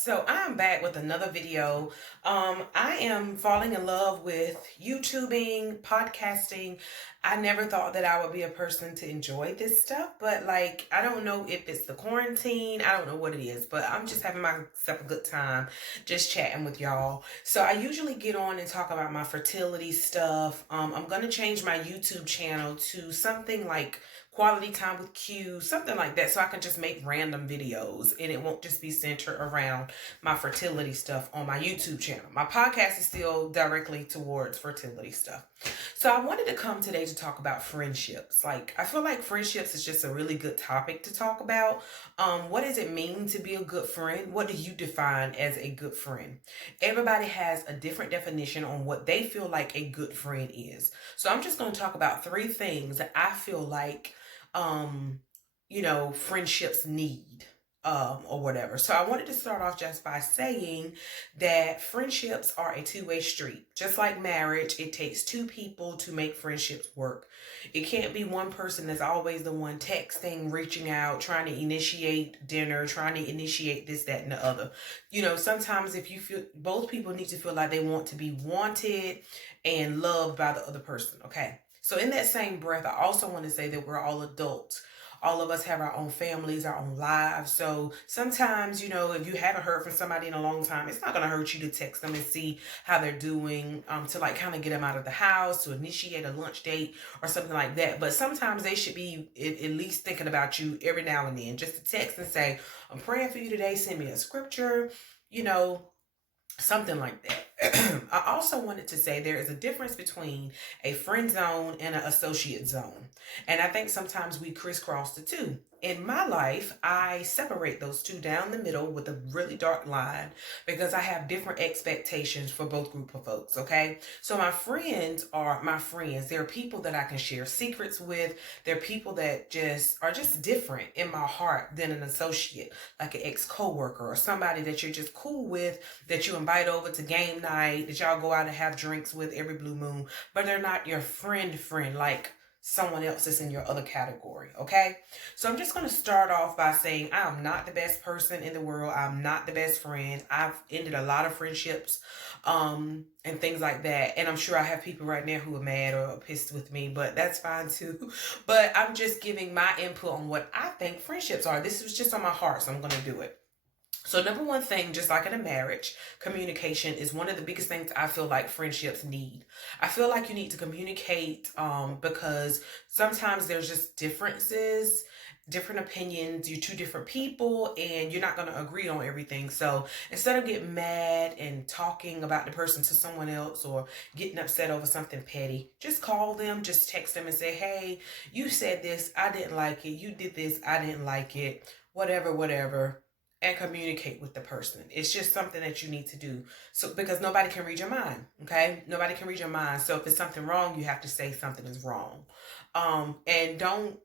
So I'm back with another video. I am falling in love with YouTubing, podcasting. I never thought that I would be a person to enjoy this stuff, but like, I don't know if it's the quarantine. I don't know what it is, but I'm just having myself a good time just chatting with y'all. So I usually get on and talk about my fertility stuff. I'm going to change my YouTube channel to something like quality time with Q, something like that, so I can just make random videos and it won't just be centered around my fertility stuff on my YouTube channel. My podcast is still directly towards fertility stuff. So I wanted to come today to talk about friendships. Like, I feel like friendships is just a really good topic to talk about. What does it mean to be a good friend? What do you define as a good friend? Everybody has a different definition on what they feel like a good friend is. So I'm just going to talk about three things that I feel like um, friendships need, or whatever. So I wanted to start off just by saying that friendships are a two-way street. Just like marriage, it takes two people to make friendships work. It can't be one person that's always the one texting, reaching out, trying to initiate dinner, trying to initiate this, that, and the other. Sometimes if you feel both people need to feel like they want to be wanted and loved by the other person, okay? So in that same breath, I also want to say that we're all adults. All of us have our own families, our own lives. So sometimes, if you haven't heard from somebody in a long time, it's not going to hurt you to text them and see how they're doing, to like kind of get them out of the house, to initiate a lunch date or something like that. But sometimes they should be at least thinking about you every now and then, just to text and say, I'm praying for you today. Send me a scripture, something like that. I also wanted to say there is a difference between a friend zone and an associate zone. And I think sometimes we crisscross the two. In my life, I separate those two down the middle with a really dark line because I have different expectations for both group of folks, okay? So my friends are my friends. They're people that I can share secrets with. They're people that are just different in my heart than an associate, like an ex-coworker or somebody that you're just cool with, that you invite over to game night, that y'all go out and have drinks with every blue moon, but they're not your friend like someone else is in your other category, okay? So I'm just going to start off by saying I'm not the best person in the world. I'm not the best friend. I've ended a lot of friendships and things like that. And I'm sure I have people right now who are mad or pissed with me, but that's fine too. But I'm just giving my input on what I think friendships are. This was just on my heart, so I'm going to do it. So number one thing, just like in a marriage, communication is one of the biggest things I feel like friendships need. I feel like you need to communicate because sometimes there's just differences, different opinions. You're two different people and you're not going to agree on everything. So instead of getting mad and talking about the person to someone else or getting upset over something petty, just call them, just text them and say, hey, you said this, I didn't like it. You did this, I didn't like it. Whatever, whatever, and communicate with the person. It's just something that you need to do. So because nobody can read your mind, okay? Nobody can read your mind. So if it's something wrong, you have to say something is wrong. And don't,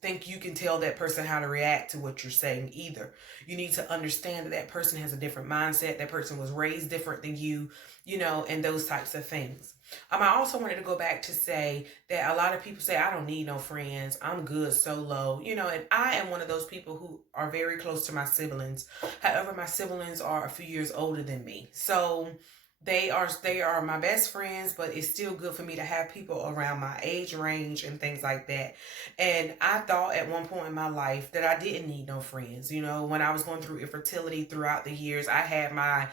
think you can tell that person how to react to what you're saying either. You need to understand that that person has a different mindset. That person was raised different than you, and those types of things. I also wanted to go back to say that a lot of people say, I don't need no friends. I'm good solo. And I am one of those people who are very close to my siblings. However, my siblings are a few years older than me. So they are my best friends, but it's still good for me to have people around my age range and things like that. And I thought at one point in my life that I didn't need no friends. When I was going through infertility throughout the years, I had my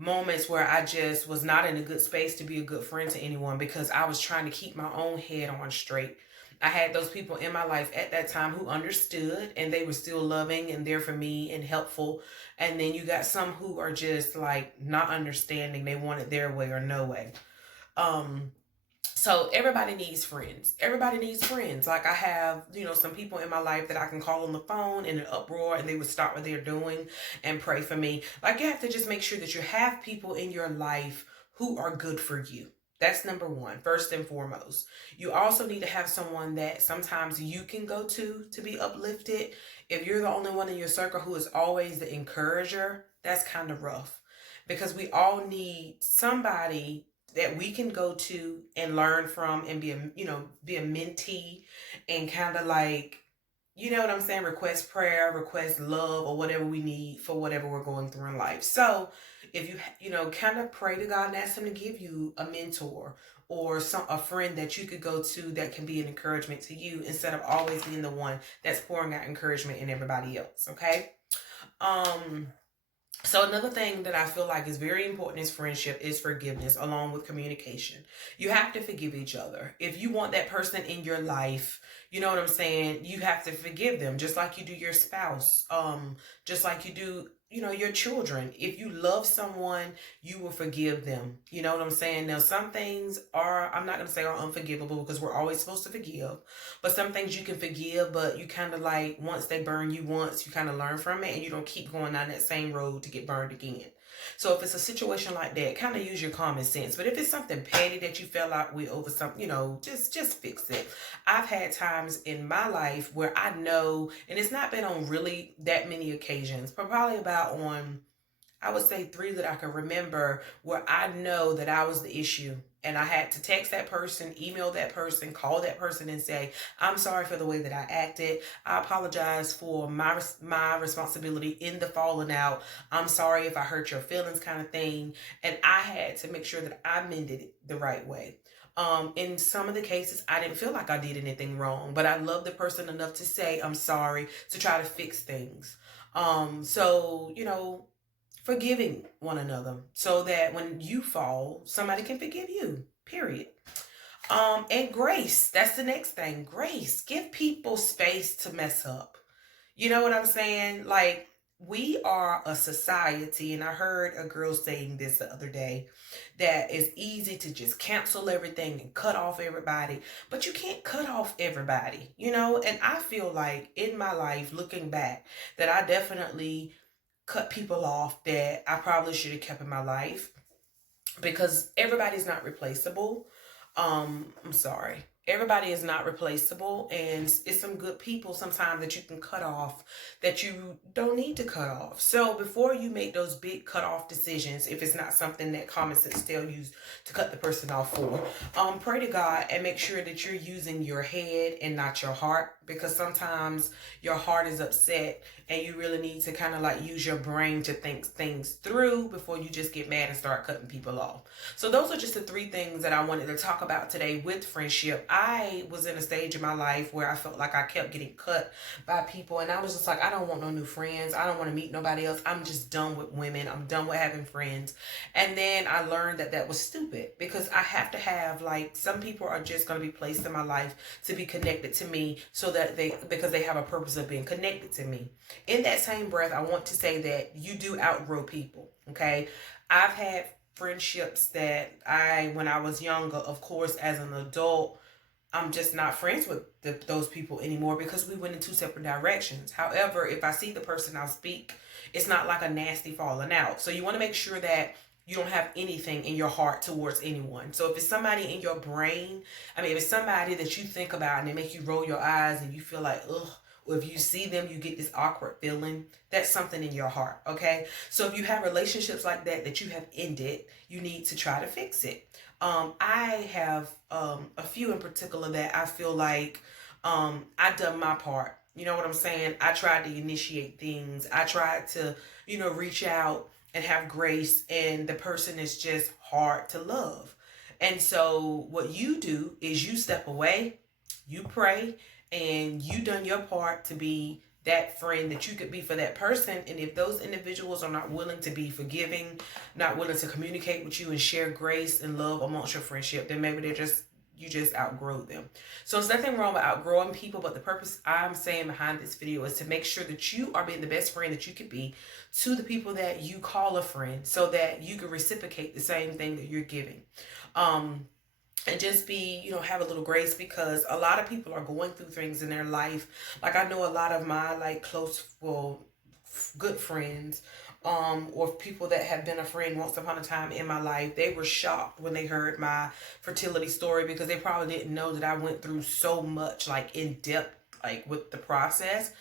moments where I just was not in a good space to be a good friend to anyone because I was trying to keep my own head on straight. I had those people in my life at that time who understood and they were still loving and there for me and helpful. And then you got some who are just like not understanding. They want it their way or no way. Um, so everybody needs friends. Everybody needs friends. Like I have, some people in my life that I can call on the phone in an uproar and they would stop what they're doing and pray for me. Like you have to just make sure that you have people in your life who are good for you. That's number one, first and foremost. You also need to have someone that sometimes you can go to be uplifted. If you're the only one in your circle who is always the encourager, that's kind of rough because we all need somebody that we can go to and learn from and be a mentee and kind of like you know what I'm saying, request prayer, request love, or whatever we need for whatever we're going through in life. So if kind of pray to God and ask Him to give you a mentor or a friend that you could go to that can be an encouragement to you instead of always being the one that's pouring out encouragement in everybody else. Okay. Um, so another thing that I feel like is very important is friendship is forgiveness along with communication. You have to forgive each other. If you want that person in your life, you know what I'm saying, you have to forgive them just like you do your spouse. Just like you do, your children. If you love someone, you will forgive them. You know what I'm saying? Now some things are, I'm not going to say are unforgivable because we're always supposed to forgive. But some things you can forgive, but you kind of like, once they burn you once, you kind of learn from it and you don't keep going down that same road to get burned again. So if it's a situation like that, kind of use your common sense. But if it's something petty that you fell out with over something, just fix it. I've had times in my life where I know, and it's not been on really that many occasions, but probably about on, I would say three that I can remember, where I know that I was the issue. And I had to text that person, email that person, call that person and say, I'm sorry for the way that I acted. I apologize for my responsibility in the falling out. I'm sorry if I hurt your feelings, kind of thing. And I had to make sure that I mended it the right way. In some of the cases, I didn't feel like I did anything wrong, but I loved the person enough to say, I'm sorry, to try to fix things. So, forgiving one another so that when you fall, somebody can forgive you. Period. And grace. That's the next thing. Grace. Give people space to mess up. You know what I'm saying? Like, we are a society, and I heard a girl saying this the other day, that it's easy to just cancel everything and cut off everybody, but you can't cut off everybody, And I feel like in my life, looking back, that I definitely cut people off that I probably should have kept in my life because everybody's not replaceable. I'm sorry. Everybody is not replaceable, and it's some good people sometimes that you can cut off that you don't need to cut off. So before you make those big cut off decisions, if it's not something that common sense tell you to cut the person off for, pray to God and make sure that you're using your head and not your heart, because sometimes your heart is upset and you really need to kind of like use your brain to think things through before you just get mad and start cutting people off. So those are just the three things that I wanted to talk about today with friendship. I was in a stage in my life where I felt like I kept getting cut by people, and I was just like, I don't want no new friends. I don't want to meet nobody else. I'm just done with women. I'm done with having friends. And then I learned that that was stupid, because I have to have, like, some people are just going to be placed in my life to be connected to me because they have a purpose of being connected to me. In that same breath, I want to say that you do outgrow people. Okay. I've had friendships that when I was younger, of course, as an adult, I'm just not friends with those people anymore because we went in two separate directions. However, if I see the person, I'll speak. It's not like a nasty falling out. So you want to make sure that you don't have anything in your heart towards anyone. So if it's somebody in your brain, if it's somebody that you think about and they make you roll your eyes and you feel like, ugh, or if you see them, you get this awkward feeling, that's something in your heart, okay? So if you have relationships like that you have ended, you need to try to fix it. I have a few in particular that I feel like I done my part. You know what I'm saying? I tried to initiate things. I tried to, reach out and have grace, and the person is just hard to love. And so what you do is you step away, you pray, and you done your part to be that friend that you could be for that person. And if those individuals are not willing to be forgiving, not willing to communicate with you and share grace and love amongst your friendship, then maybe you just outgrow them. So there's nothing wrong with outgrowing people, but the purpose I'm saying behind this video is to make sure that you are being the best friend that you could be to the people that you call a friend, so that you can reciprocate the same thing that you're giving. And just be, have a little grace, because a lot of people are going through things in their life. Like, I know a lot of my good friends, or people that have been a friend once upon a time in my life, they were shocked when they heard my fertility story, because they probably didn't know that I went through so much, like, in depth, like, with the process.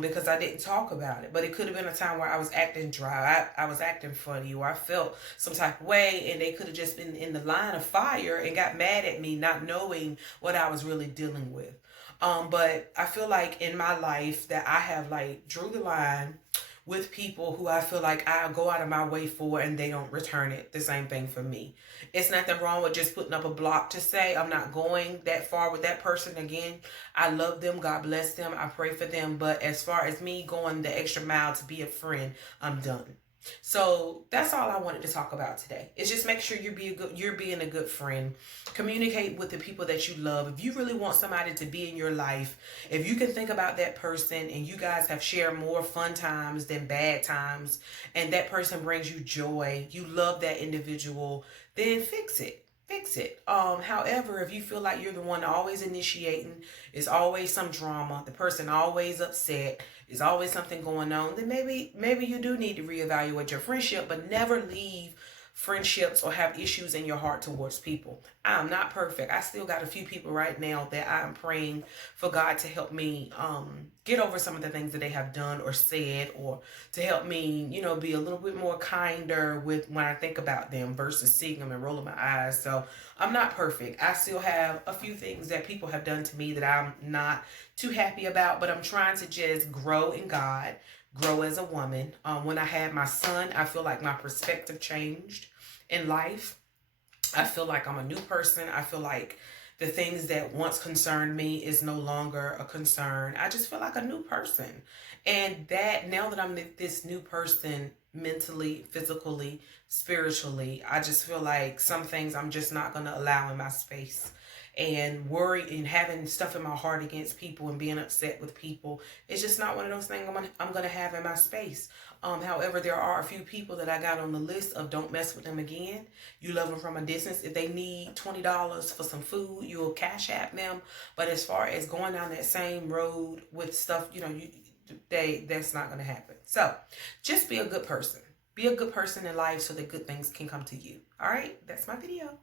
Because I didn't talk about it. But it could have been a time where I was acting dry, I was acting funny, or I felt some type of way, and they could have just been in the line of fire and got mad at me, not knowing what I was really dealing with. But I feel like in my life that I have like drew the line with people who I feel like I go out of my way for and they don't return it. The same thing for me. It's nothing wrong with just putting up a block to say I'm not going that far with that person again. I love them. God bless them. I pray for them. But as far as me going the extra mile to be a friend, I'm done. So that's all I wanted to talk about today. Is just make sure you're being a good friend. Communicate with the people that you love. If you really want somebody to be in your life, if you can think about that person and you guys have shared more fun times than bad times, and that person brings you joy, you love that individual, then fix it. Fix it. However, if you feel like you're the one always initiating, it's always some drama, the person always upset, is always something going on, then maybe you do need to reevaluate your friendship, but never leave friendships or have issues in your heart towards people. I'm not perfect. I still got a few people right now that I'm praying for God to help me get over some of the things that they have done or said, or to help me, be a little bit more kinder with when I think about them versus seeing them and rolling my eyes. So I'm not perfect. I still have a few things that people have done to me that I'm not too happy about, but I'm trying to just grow in God, grow as a woman. When I had my son, I feel like my perspective changed in life. I feel like I'm a new person. I feel like the things that once concerned me is no longer a concern. I just feel like a new person. And that now that I'm this new person mentally, physically, spiritually, I just feel like some things I'm just not going to allow in my space. And worry and having stuff in my heart against people and being upset with people, it's just not one of those things I'm gonna have in my space. However, there are a few people that I got on the list of don't mess with them again. You love them from a distance. If they need $20 for some food, you'll cash app them. But as far as going down that same road with stuff, that's not gonna happen. So just be a good person. Be a good person in life so that good things can come to you. All right, that's my video.